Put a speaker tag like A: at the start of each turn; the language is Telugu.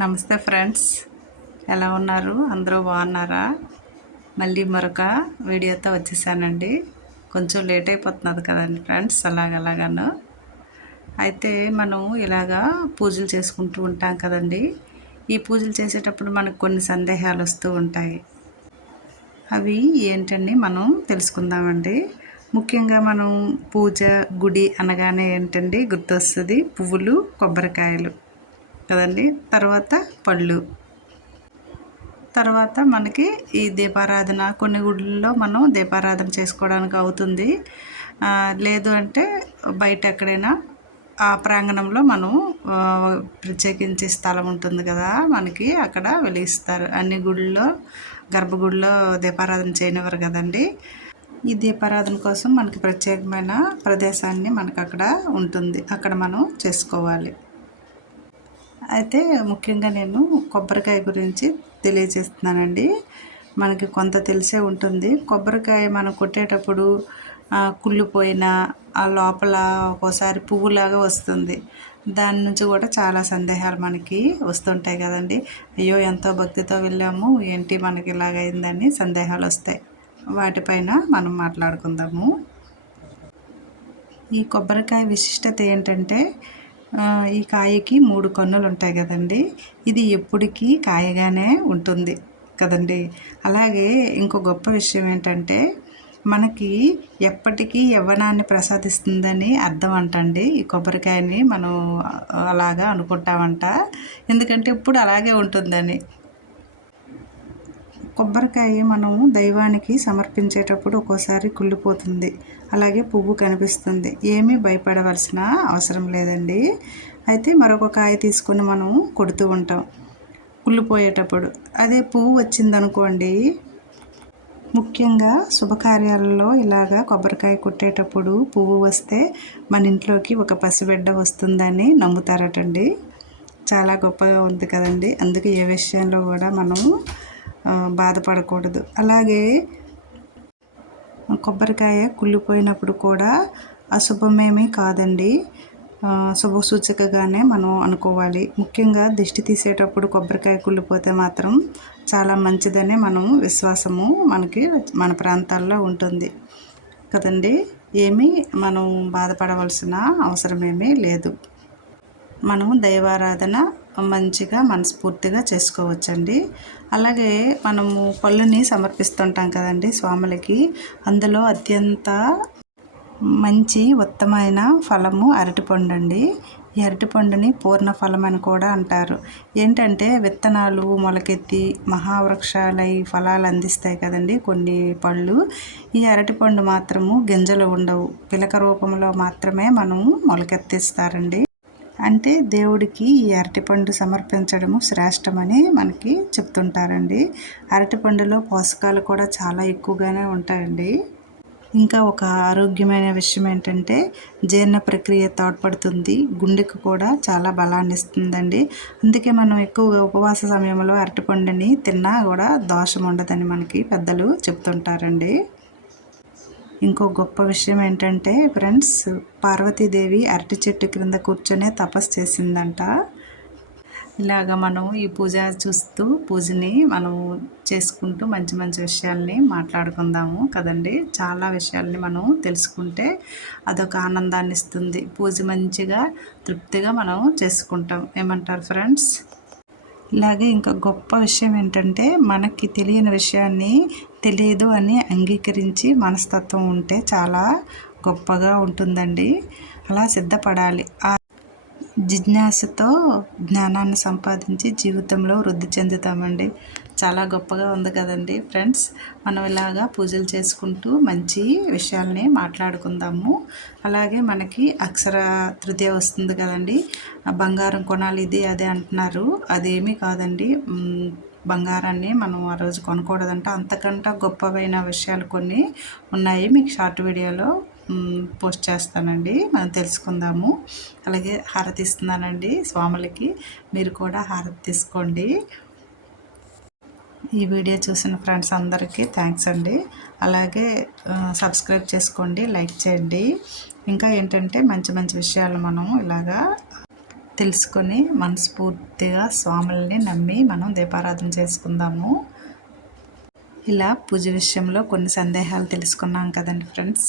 A: నమస్తే ఫ్రెండ్స్. ఎలా ఉన్నారు? అందరూ బాగున్నారా? మళ్ళీ మరొక వీడియోతో వచ్చేసానండి. కొంచెం లేట్ అయిపోతున్నది కదండి ఫ్రెండ్స్ అలాగలాగాను అయితే మనం ఇలాగా పూజలు చేసుకుంటూ ఉంటాం కదండి. ఈ పూజలు చేసేటప్పుడు మనకు కొన్ని సందేహాలు వస్తూ ఉంటాయి. అవి ఏంటండి మనం తెలుసుకుందామండి. ముఖ్యంగా మనం పూజ గుడి అనగానే ఏంటండి? గుర్తొస్తుంది పువ్వులు కొబ్బరికాయలు. కదండి? తర్వాత పళ్ళు. తర్వాత మనకి ఈ దీపారాధన కొన్ని గుడుల్లో మనం దీపారాధన చేసుకోవడానికి అవుతుంది. లేదు అంటే బయట ఎక్కడైనా ఆ ప్రాంగణంలో మనం ప్రత్యేకించి స్థలం ఉంటుంది కదా మనకి అక్కడ వెలిగిస్తారు. అన్ని గుళ్ళలో గర్భగుడిలో దీపారాధన చేయనివ్వరు కదండి. ఈ దీపారాధన కోసం మనకి ప్రత్యేకమైన ప్రదేశాన్ని మనకు అక్కడ ఉంటుంది. అక్కడ మనం చేసుకోవాలి. అయితే ముఖ్యంగా నేను కొబ్బరికాయ గురించి తెలియజేస్తున్నానండి. మనకి కొంత తెలిసే ఉంటుంది. కొబ్బరికాయ మనం కొట్టేటప్పుడు కుళ్ళిపోయిన ఆ లోపల ఒక్కోసారి పువ్వులాగా వస్తుంది. దాని నుంచి కూడా చాలా సందేహాలు మనకి వస్తుంటాయి కదండి. అయ్యో ఎంతో భక్తితో వెళ్ళాము. ఏంటి మనకి ఇలాగైందని సందేహాలు వస్తాయి. వాటిపైన మనం మాట్లాడుకుందాము. ఈ కొబ్బరికాయ విశిష్టత ఏంటంటే ఈ కాయకి మూడు కన్నులు ఉంటాయి కదండి. ఇది ఎప్పటికీ కాయగానే ఉంటుంది కదండి. అలాగే ఇంకో గొప్ప విషయం ఏంటంటే మనకి ఎప్పటికీ యవ్వనాన్ని ప్రసాదిస్తుందని అర్థం అంటండి. ఈ కొబ్బరికాయని మనం అలాగా అనుకుంటామంట. ఎందుకంటే ఇప్పుడు అలాగే ఉంటుందని. కొబ్బరికాయ మనము దైవానికి సమర్పించేటప్పుడు ఒక్కోసారి కుళ్ళిపోతుంది. అలాగే పువ్వు కనిపిస్తుంది. ఏమీ భయపడవలసిన అవసరం లేదండి. అయితే మరొక కాయ తీసుకొని మనం కొడుతూ ఉంటాం. కుళ్ళిపోయేటప్పుడు. అదే పువ్వు వచ్చిందనుకోండి ముఖ్యంగా శుభకార్యాలలో ఇలాగా కొబ్బరికాయ కొట్టేటప్పుడు పువ్వు వస్తే మన ఇంట్లోకి ఒక పసిబిడ్డ వస్తుందని నమ్ముతారటండి. చాలా గొప్పగా ఉంది కదండి. అందుకే ఏ విషయంలో కూడా మనము బాధపడకూడదు. అలాగే కొబ్బరికాయ కుళ్ళిపోయినప్పుడు కూడా అశుభమేమీ కాదండి. శుభసూచికగానే శుభ మనం అనుకోవాలి. ముఖ్యంగా దిష్టి తీసేటప్పుడు కొబ్బరికాయ కుళ్ళిపోతే మాత్రం చాలా మంచిదని మనం విశ్వాసము మనకి మన ప్రాంతాల్లో ఉంటుంది. కదండి? ఏమీ మనం బాధపడవలసిన అవసరమేమీ లేదు. మనం దైవారాధన మంచిగా మనస్ఫూర్తిగా చేసుకోవచ్చండి. అలాగే మనము పళ్ళుని సమర్పిస్తుంటాం కదండి స్వాములకి. అందులో అత్యంత మంచి ఉత్తమైన ఫలము అరటిపండు అండి ఈ అరటిపండుని పూర్ణ ఫలం అని కూడా అంటారు. ఏంటంటే విత్తనాలు మొలకెత్తి మహావృక్షాలై ఫలాలు అందిస్తాయి కదండి కొన్ని పళ్ళు. ఈ అరటిపండు మాత్రము గింజలు ఉండవు. పిలక రూపంలో మాత్రమే మనము మొలకెత్తిస్తారండి. అంటే దేవుడికి ఈ అరటిపండు సమర్పించడము శ్రేష్టమని మనకి చెప్తుంటారండి. అరటిపండులో పోషకాలు కూడా చాలా ఎక్కువగానే ఉంటాయండి. ఇంకా ఒక ఆరోగ్యమైన విషయం ఏంటంటే జీర్ణ ప్రక్రియ తోడ్పడుతుంది. గుండెకు కూడా చాలా బలాన్ని ఇస్తుందండి. అందుకే మనం ఎక్కువగా ఉపవాస సమయంలో అరటిపండుని తిన్నా కూడా దోషం ఉండదని మనకి పెద్దలు చెప్తుంటారండి. ఇంకో గొప్ప విషయం ఏంటంటే ఫ్రెండ్స్ పార్వతీదేవి అరటి చెట్టు క్రింద కూర్చొనే తపస్సు చేసిందంట. ఇలాగ మనం ఈ పూజ చూస్తూ పూజని మనం చేసుకుంటూ మంచి మంచి విషయాల్ని మాట్లాడుకుందాము కదండి. చాలా విషయాల్ని మనం తెలుసుకుంటే అదొక ఆనందాన్ని ఇస్తుంది పూజ మంచిగా తృప్తిగా మనం చేసుకుంటాం. ఏమంటారు ఫ్రెండ్స్? ఇలాగే ఇంకా గొప్ప విషయం ఏంటంటే మనకి తెలియని విషయాన్ని తెలియదు అని అంగీకరించి మనస్తత్వం ఉంటే చాలా గొప్పగా ఉంటుందండి. అలా సిద్ధపడాలి. జిజ్ఞాసతో జ్ఞానాన్ని సంపాదించి జీవితంలో వృద్ధి చెందుతామండి. చాలా గొప్పగా ఉంది కదండి ఫ్రెండ్స్. మనం ఇలాగా పూజలు చేసుకుంటూ మంచి విషయాల్ని మాట్లాడుకుందాము. అలాగే మనకి అక్షర తృతీయ వస్తుంది కదండి. బంగారం కొనాలి ఇది అదే అంటున్నారు. అదేమీ కాదండి. బంగారాన్ని మనం ఆ రోజు కొనకూడదంట. అంతకంటే గొప్పవైన విషయాలు కొన్ని ఉన్నాయి. మీకు షార్ట్ వీడియోలో పోస్ట్ చేస్తానండి. మనం తెలుసుకుందాము. అలాగే హారతి ఇస్తున్నానండి స్వాములకి. మీరు కూడా హారతి తీసుకోండి. ఈ వీడియో చూసిన ఫ్రెండ్స్ అందరికీ థ్యాంక్స్ అండి. అలాగే సబ్స్క్రైబ్ చేసుకోండి లైక్ చేయండి. ఇంకా ఏంటంటే మంచి మంచి విషయాలు మనం ఇలాగా తెలుసుకొని మనస్ఫూర్తిగా స్వాములని నమ్మి మనం దీపారాధన చేసుకుందాము. ఇలా పూజ విషయంలో కొన్ని సందేహాలు తెలుసుకున్నాం కదండి ఫ్రెండ్స్.